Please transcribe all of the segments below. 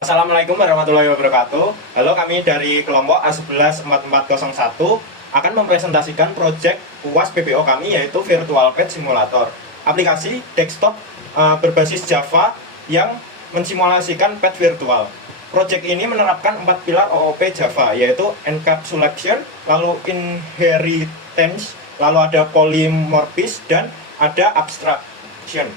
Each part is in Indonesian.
Assalamualaikum warahmatullahi wabarakatuh. Halo, kami dari kelompok A114401 akan mempresentasikan proyek UAS PBO kami, yaitu Virtual Pet Simulator, aplikasi desktop berbasis Java yang mensimulasikan pet virtual. Proyek ini menerapkan 4 pilar OOP Java, yaitu encapsulation, lalu inheritance, lalu ada polymorphism, dan ada abstraction.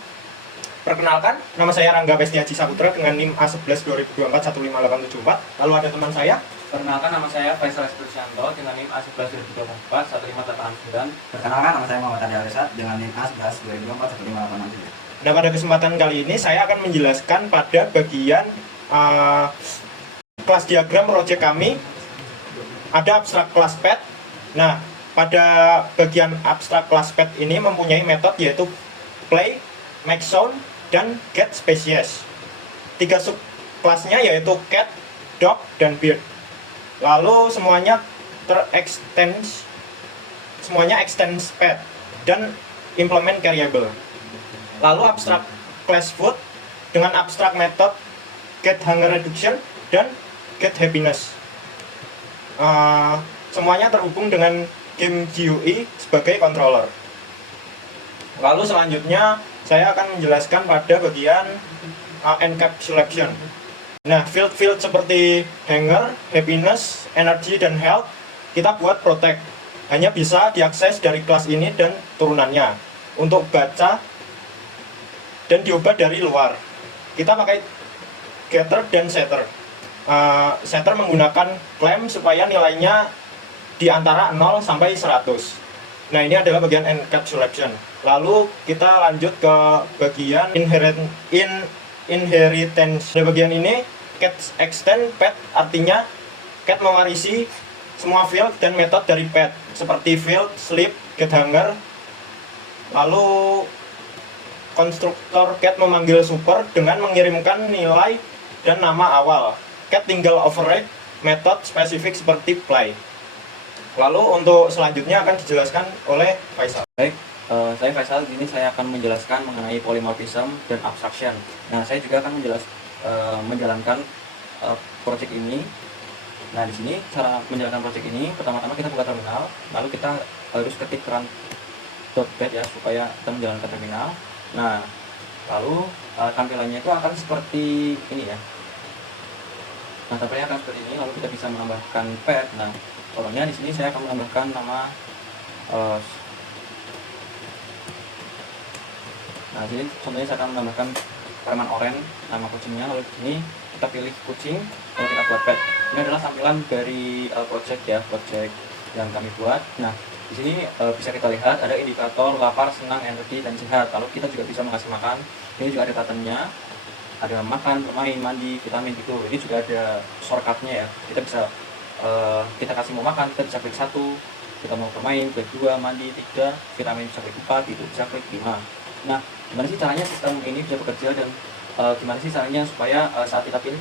Perkenalkan, nama saya Rangga Pestiaji Saputra dengan NIM A11 2024 15874. Lalu ada teman saya. Perkenalkan, nama saya Faisal Estursianto dengan NIM A11 2024 15889. Perkenalkan, nama saya Muhammad Adi Alisat dengan NIM A11 2024 15863. Nah, pada kesempatan kali ini saya akan menjelaskan pada bagian kelas diagram proyek kami. Ada abstrak kelas pet. Nah, pada bagian abstrak kelas pet ini mempunyai metode yaitu play, make sound, dan get species. 3 subkelasnya yaitu cat, dog, dan bird. Lalu semuanya extends pet dan implement variable. Lalu abstract class food dengan abstract method get hunger reduction dan get happiness. Semuanya terhubung dengan game GUI sebagai controller. Lalu selanjutnya saya akan menjelaskan pada bagian encapsulation. Nah, field seperti hunger, happiness, energy, dan health kita buat protect. Hanya bisa diakses dari kelas ini dan turunannya. Untuk baca dan diubah dari luar, kita pakai getter dan setter. Setter menggunakan claim supaya nilainya di antara 0 sampai 100. Nah, ini adalah bagian encapsulation. Lalu kita lanjut ke bagian inheritance. Di bagian ini cat extend pet, artinya cat mewarisi semua field dan metode dari pet seperti field, sleep, get hunger. Lalu konstruktor cat memanggil super dengan mengirimkan nilai dan nama awal. Cat tinggal override metode spesifik seperti play. Lalu untuk selanjutnya akan dijelaskan oleh Faisal. Baik, saya Faisal. Ini saya akan menjelaskan mengenai polymorphism dan abstraction. Nah, saya juga akan menjalankan proyek ini. Nah, di sini cara menjalankan proyek ini, pertama-tama kita buka terminal, lalu kita harus ketik run.pet ya supaya kita menjalankan terminal. Nah, lalu tampilannya itu akan seperti ini ya. Nah, tampilannya akan seperti ini. Lalu kita bisa menambahkan pet. Nah, contohnya di sini saya akan menambahkan nama nah, sini contohnya saya akan menambahkan preman orange, nama kucingnya. Lalu di sini kita pilih kucing, lalu kita buat pet. Ini adalah tampilan dari project yang kami buat. Nah, di sini bisa kita lihat ada indikator lapar, senang, energi, dan sehat. Lalu kita juga bisa mengasih makan. Ini juga ada buttonnya, ada makan, bermain, mandi, vitamin gitu. Ini juga ada shortcutnya ya. Kita bisa kita kasih mau makan, kita bisa klik 1, kita mau bermain, klik 2, mandi, 3, vitamin bisa klik 4, itu bisa klik 5. Nah, gimana sih caranya sistem ini bisa bekerja, dan gimana sih caranya supaya saat kita pilih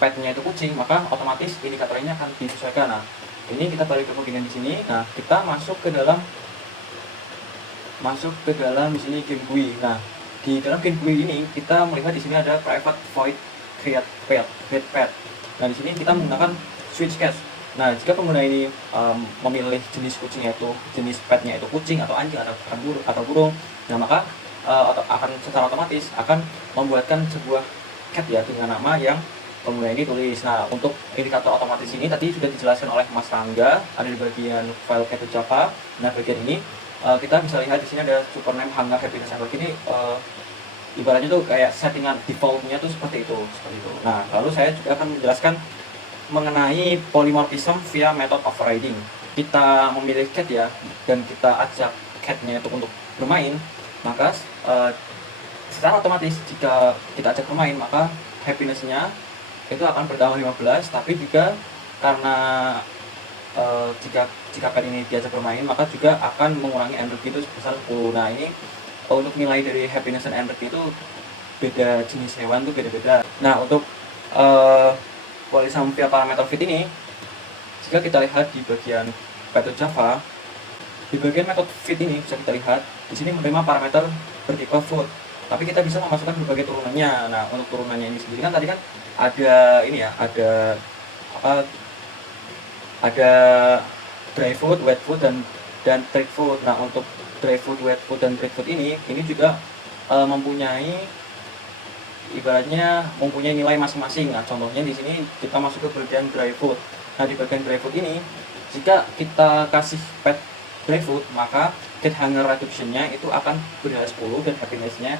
petnya itu kucing, maka otomatis indikatornya akan disesuaikan. Nah, ini kita balik ke bagian di sini. Nah, kita masuk ke dalam di sini game GUI. Nah, di dalam game GUI ini kita melihat di sini ada private void create pet. Nah, di sini kita menggunakan switch case. Nah, jika pengguna ini memilih jenis kucingnya itu, jenis petnya itu kucing atau anjing atau burung, nah maka akan secara otomatis akan membuatkan sebuah cat ya dengan nama yang pengguna ini tulis. Nah, untuk indikator otomatis ini tadi sudah dijelaskan oleh Mas Rangga, ada di bagian file cat Java. Nah, bagian ini kita bisa lihat di sini ada supername hunger happiness. Ini ibaratnya tuh kayak settingan defaultnya tuh seperti itu. Nah, lalu saya juga akan menjelaskan mengenai polymorphism via method overriding. Kita memilih cat ya, dan kita ajak catnya itu untuk bermain, maka secara otomatis jika kita ajak bermain, maka happinessnya itu akan bertambah 15. Tapi juga karena jika pet ini diajak bermain, maka juga akan mengurangi energi itu sebesar 10. Nah, ini untuk nilai dari happiness dan energy itu beda jenis hewan tuh beda-beda. Nah, untuk polymorphism via parameter fit ini, jika kita lihat di bagian Python Java, di bagian method fit ini bisa kita lihat di sini menerima parameter bertipe food. tapi kita bisa memasukkan berbagai turunannya. Nah, untuk turunannya ini sendiri kan tadi kan ada ini ya, ada apa, ada dry food, wet food, dan treat food. Nah, untuk dry food, wet food, dan treat food ini juga mempunyai ibaratnya mempunyai nilai masing-masing. Nah, contohnya di sini kita masuk ke bagian dry food. Nah, di bagian dry food ini jika kita kasih pet dry food, maka get hunger reduction-nya itu akan bernilai 10 dan happiness-nya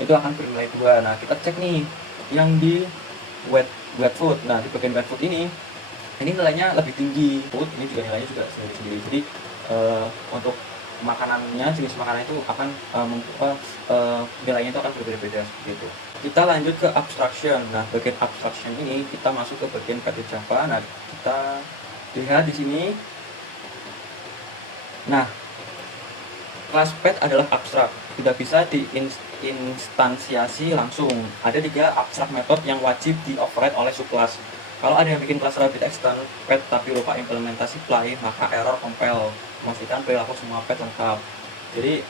itu akan bernilai 2. Nah, kita cek nih yang di wet food. Nah, di bagian wet food ini nilainya lebih tinggi. Food ini juga nilainya juga sendiri-sendiri. Jadi untuk makanannya, jenis makanan itu akan nilainya itu akan berbeda-beda seperti itu. Kita lanjut ke abstraction. Nah, bagian abstraction ini kita masuk ke bagian Pet Java. Nah, kita lihat di sini. Nah, kelas pet adalah abstrak, tidak bisa diinstansiasi langsung. Ada 3 abstrak method yang wajib di-override oleh subclass. Kalau ada yang bikin kelas rabbit extend pet tapi lupa implementasi play, maka error compile, memastikan perilaku semua pet lengkap. Jadi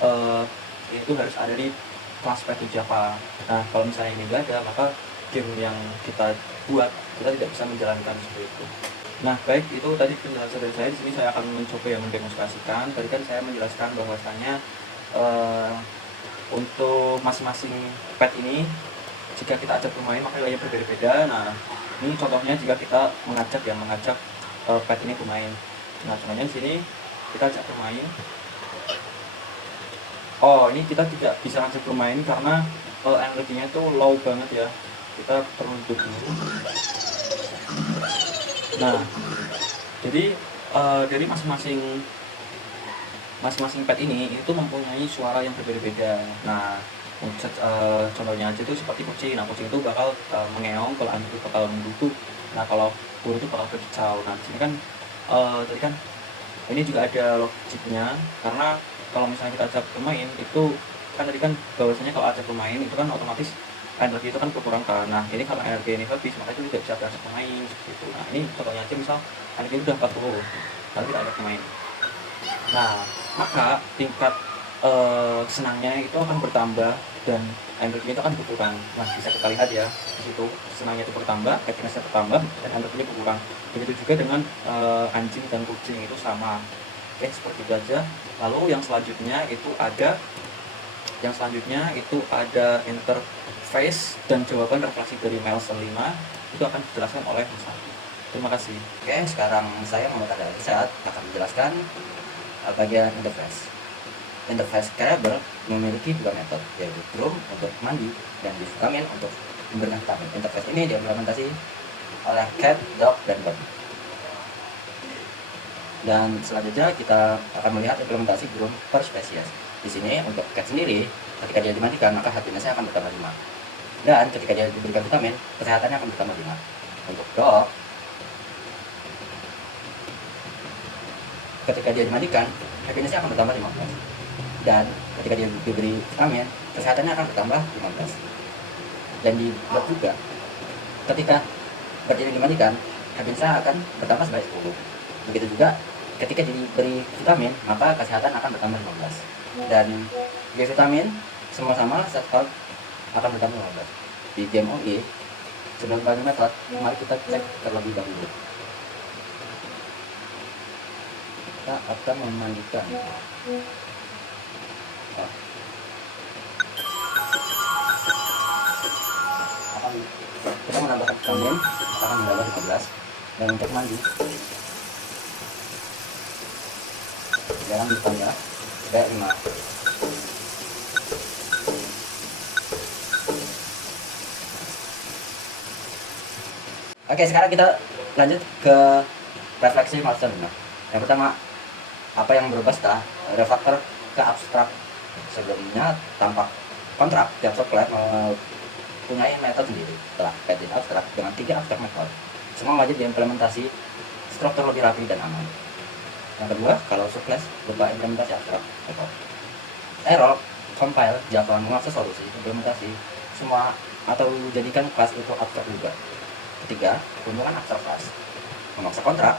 itu harus ada di kelas pet di Java. Nah, kalau misalnya ini enggak ada, maka game yang kita buat kita tidak bisa menjalankan seperti itu. Nah, baik, itu tadi penjelasan dari saya. Di sini saya akan mencoba yang mendemonstrasikan. Tadi kan saya menjelaskan bahwasanya untuk masing-masing pet ini jika kita ajak bermain maka nilainya berbeda-beda. Nah, ini contohnya jika kita mengajak pet ini bermain. Nah, contohnya di sini kita ajak bermain. Oh, ini kita tidak bisa ajak bermain karena energinya itu low banget ya. Kita perlu duduk dulu. Nah, jadi dari masing-masing pet ini itu mempunyai suara yang berbeda-beda. Nah, contohnya aja itu seperti kucing. Nah, kucing itu bakal mengeong, kalau anjing itu bakal menduduk. Nah, kalau burung itu bakal berkicau. Nah, di sini kan tadi kan ini juga ada logiknya, karena kalau misalnya kita ajak bermain itu kan tadi kan bahwasanya kalau ajak bermain itu kan otomatis energi itu kan berkurang kan. Nah, ini karena energi ini habis, maka itu tidak bisa diajak bermain seperti itu. Nah, ini contohnya aja, misal energi itu udah 40, lalu kita ajak bermain. Nah, maka tingkat senangnya itu akan bertambah dan energinya itu akan berkurang. Nah, bisa kita lihat ya di situ, senangnya itu bertambah, happiness-nya bertambah, dan energinya berkurang. Begitu juga dengan anjing dan kucing itu sama. Oke, seperti itu aja. Lalu yang selanjutnya itu ada interface dan jawaban refleksi dari milestone 5 itu akan dijelaskan oleh Mas Adi. Terima kasih. Oke, sekarang saya Muhammad Adel Irsad akan menjelaskan bagian interface. Interface variable memiliki 2 metode, yaitu groom untuk mandi dan vitamin untuk memberikan vitamin. Interface ini diimplementasi oleh cat, dog, dan bird. Dan selanjutnya kita akan melihat implementasi groom per spesies. Di sini untuk cat sendiri, ketika dia dimandikan maka happiness-nya akan bertambah 5. Dan ketika dia diberikan vitamin, kesehatannya akan bertambah 5. Untuk dog, ketika dia dimandikan, happiness-nya akan bertambah 15. Dan ketika dia diberi vitamin, kesehatannya akan bertambah 15. Dan di bird juga, ketika bird ini dimandikan, happiness-nya akan bertambah sebanyak 10. Begitu juga ketika diberi vitamin, maka kesehatan akan bertambah 15. Dan di vitamin semua sama, set count akan bertambah 15. Di game OE, sebelum bagi metode, mari kita cek terlebih dahulu. Kita akan memandikan. Kita menambahkan vitamin, akan menambah 15. Dan untuk mandi, jangan ditambah kayak 5. Oke, sekarang kita lanjut ke refleksi milestone 5. Yang pertama, apa yang berubah setelah refaktor ke abstrak? Sebelumnya tampak kontrak, tiap subclass mempunyai metode sendiri. Setelah pet abstrak dengan 3 abstrak metode, semua wajib diimplementasi struktur lebih rapi dan aman. Yang kedua, kalau subclass berupa implementasi abstrak metode, error compile Java mengakses solusi implementasi semua atau jadikan kelas itu abstrak juga. Ketiga, penggunaan abstrak kelas memaksa kontrak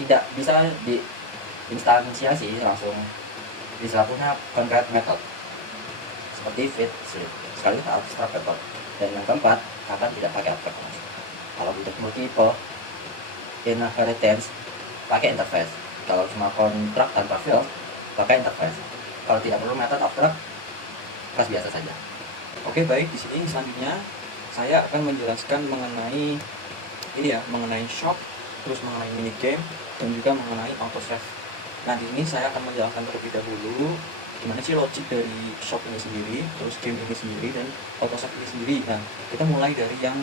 tidak bisa diinstansiasi langsung di selapunya concrete method. seperti fit, sleep. Sekali kita abstract vektor. Dan yang keempat akan tidak pakai objek. Kalau untuk multiple inheritance pakai interface. Kalau cuma kontrak tanpa field pakai interface. Kalau tidak perlu method abstract, kelas biasa saja. Oke, baik. Di sini selanjutnya saya akan menjelaskan mengenai ini ya, mengenai shop, terus mengenai mini game, dan juga mengenai auto save. Nah, di sini saya akan menjelaskan terlebih dahulu gimana sih logik dari shop ini sendiri, terus game ini sendiri, dan auto save ini sendiri. Nah, kita mulai dari yang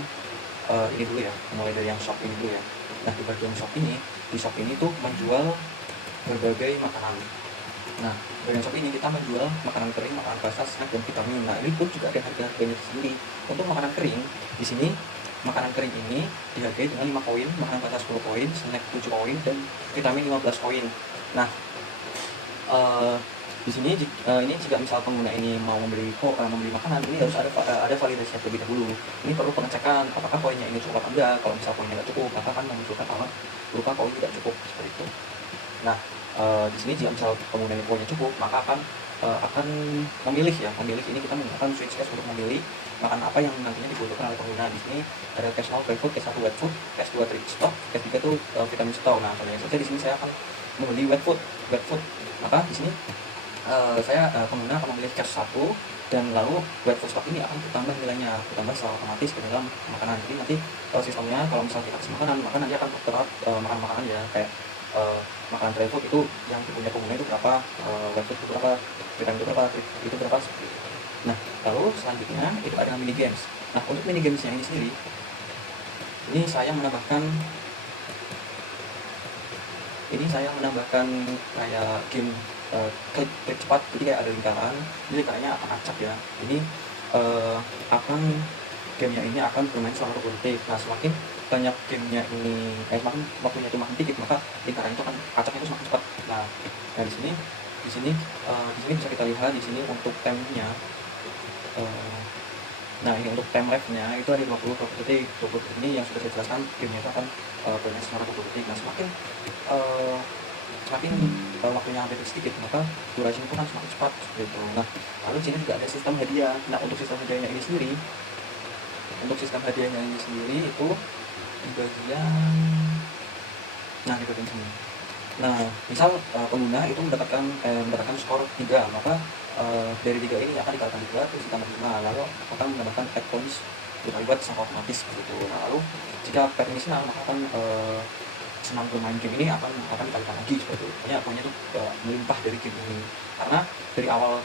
ini dulu ya, mulai dari yang shop ini dulu ya. Nah, di bagian shop ini, di shop ini tuh menjual berbagai makanan. Nah, bagian shop ini kita menjual makanan kering, makanan basah, snack, dan vitamin. Nah, ini pun juga ada harga-harganya sendiri. Untuk makanan kering, di sini makanan kering ini dihargai dengan 5 koin, makanan basah 10 koin, snack 7 koin, dan vitamin 15 koin. Nah, di sini ini jika misal pengguna ini mau membeli makanan, ini harus ada validasi terlebih dahulu. Ini perlu pengecekan apakah koinnya ini cukup atau enggak. Kalau misal koinnya tidak cukup, maka akan memunculkan alamat berupa koin tidak cukup seperti itu. Nah, di sini jika misal pengguna ini koinnya cukup, maka akan memilih ini kita menggunakan switch cache untuk memilih makan apa yang nantinya dibutuhkan oleh pengguna. Di sini ada cache 0 dry food, cache 1 wet food, cache 2 treat stock, cache 3 itu vitamin stock. Nah, contohnya saja di sini saya akan membeli wet food. Maka di sini pengguna akan memilih cache 1, dan lalu wet food stock ini akan ditambah nilainya, ditambah secara otomatis ke dalam makanan. Jadi nanti sistemnya kalau misalnya kita kasih makanan, maka nanti akan tertera makan makanan ya, kayak makanan dry food itu yang punya pengguna itu berapa, wet food itu berapa, vitamin itu berapa, itu berapa, seperti itu. Nah, lalu selanjutnya itu ada mini games. Nah, untuk mini gamesnya ini sendiri, ini saya menambahkan kayak game klik cepat. Jadi kayak ada lingkaran, jadi lingkarannya akan acak ya. Ini gamenya ini akan bermain selama 20 detik. Nah, semakin banyak gamenya ini, semakin waktunya itu makin dikit, maka lingkaran itu akan acaknya itu semakin cepat. Nah, di sini bisa kita lihat di sini untuk time-nya. Nah, ini untuk time life-nya itu ada 20 detik. 20 detik ini yang sudah saya jelaskan, gamenya itu akan bermain selama 20 detik. Nah, semakin waktunya hampir sedikit, maka durasi itu kan semakin cepat seperti itu. Nah, lalu sini juga ada sistem hadiah. Nah, untuk sistem hadiahnya ini sendiri itu di bagian sini. Nah, misal pengguna itu mendapatkan skor 3, maka dari 3 ini akan dikalikan 2 terus ditambah 5, lalu akan mendapatkan pet points reward secara otomatis seperti itu. Nah, lalu jika pet ini senang, maka akan senang bermain game ini akan dikalikan lagi seperti itu. Pokoknya poinnya itu melimpah dari game ini, karena dari awal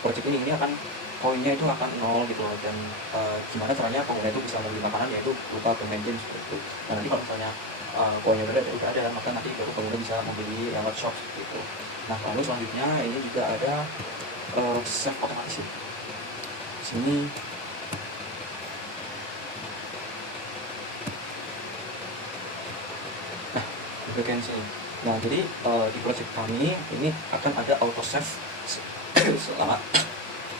project ini akan poinnya itu akan 0 gitu loh. Dan gimana caranya pengguna itu bisa membeli makanan, yaitu berupa bermain game seperti itu. Nah, nanti kalau misalnya poinnya udah ada, maka nanti baru pengguna bisa membeli reward shop seperti itu. Nah, lalu selanjutnya ini juga ada save otomatis. Sini di bagian sini. Nah, jadi di project kami ini akan ada auto save selama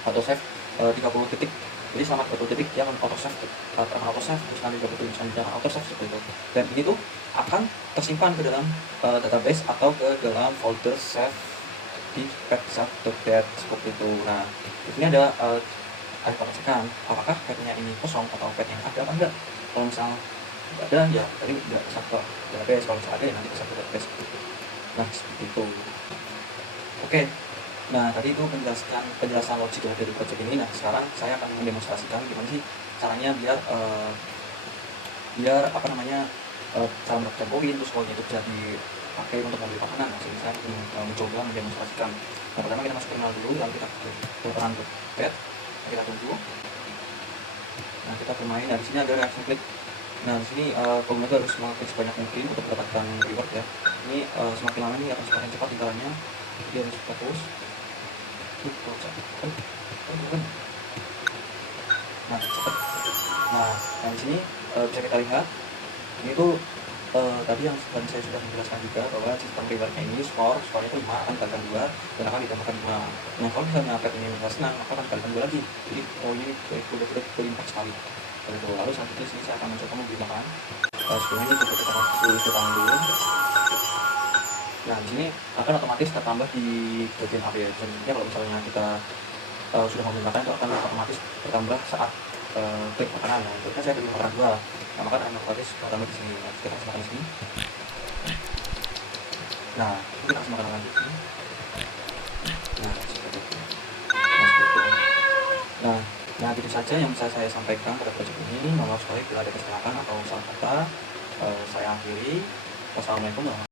30 detik. Jadi selama 30 detik dia akan auto save, terus nanti 30 detik selanjutnya akan auto save seperti itu. Dan ini tuh akan tersimpan ke dalam database atau ke dalam folder save di petsat.dat seperti itu. Nah, di sini ada pengecekan apakah petnya ini kosong atau pet yang ada apa enggak. Kalau misal tidak ada, ya tadi tidak bisa ke database. Kalau misal ada, ya nanti bisa ke database seperti itu. Nah, seperti itu. Oke. Nah, tadi itu penjelasan logik dari project ini. Nah, sekarang saya akan mendemonstrasikan gimana sih caranya biar cara mendapatkan koin, terus koinnya itu bisa dipakai untuk membeli makanan. Nah, saya mencoba mendemonstrasikan. Nah, pertama kita masuk terminal dulu, lalu kita ke peran pet, kita tunggu. Nah, kita bermain. Nah, di sini ada reaction click. Nah, di sini pengguna itu harus mengaktifkan sebanyak mungkin untuk mendapatkan reward ya. Ini semakin lama ini akan semakin cepat lingkarannya. Jadi harus kita push. Nah, cepat. Nah, di sini bisa kita lihat ini tuh tadi yang saya sudah menjelaskan juga bahwa sistem rewardnya ini skornya itu 5 akan dikalikan 2 dan akan ditambahkan 5. Nah, kalau misalnya pet ini merasa senang, maka akan dikalikan 2 lagi. Jadi ini udah berlimpah sekali. Lalu selanjutnya sini saya akan mencoba membeli makan. Sebelumnya ini kita tahan dulu. Nah, di sini akan otomatis tertambah di bagian apa ya. Selanjutnya kalau misalnya kita sudah menggunakan itu akan otomatis bertambah saat klik makanan. Nah, itu kan saya beli makanan 2, nah maka akan otomatis bertambah di sini. Nah, kita kasih makan di sini. Nah, kita kasih makanan lagi. Nah, seperti itu. Nah, gitu saja yang bisa saya sampaikan pada project ini. Mohon maaf sekali bila ada kesalahan atau salah kata. Saya akhiri. Wassalamualaikum warahmatullahi wabarakatuh.